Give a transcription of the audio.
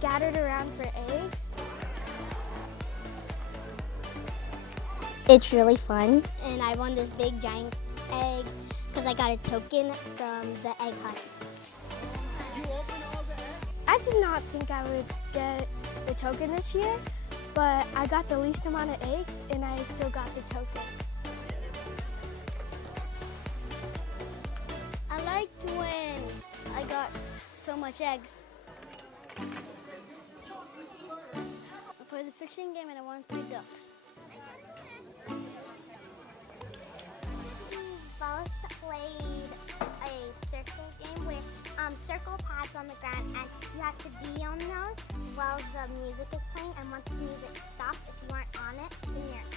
scattered around for eggs. It's really fun. And I won this big giant egg because I got a token from the egg hunt. You open all the eggs? I did not think I would get the token this year, but I got the least amount of eggs and I still got the token. I like to win. I got so much eggs. I played the fishing game and I won 3 ducks. Both played a circle game with circle pads on the ground, and you have to be on those while the music is playing, and once the music stops, if you aren't on it, then you're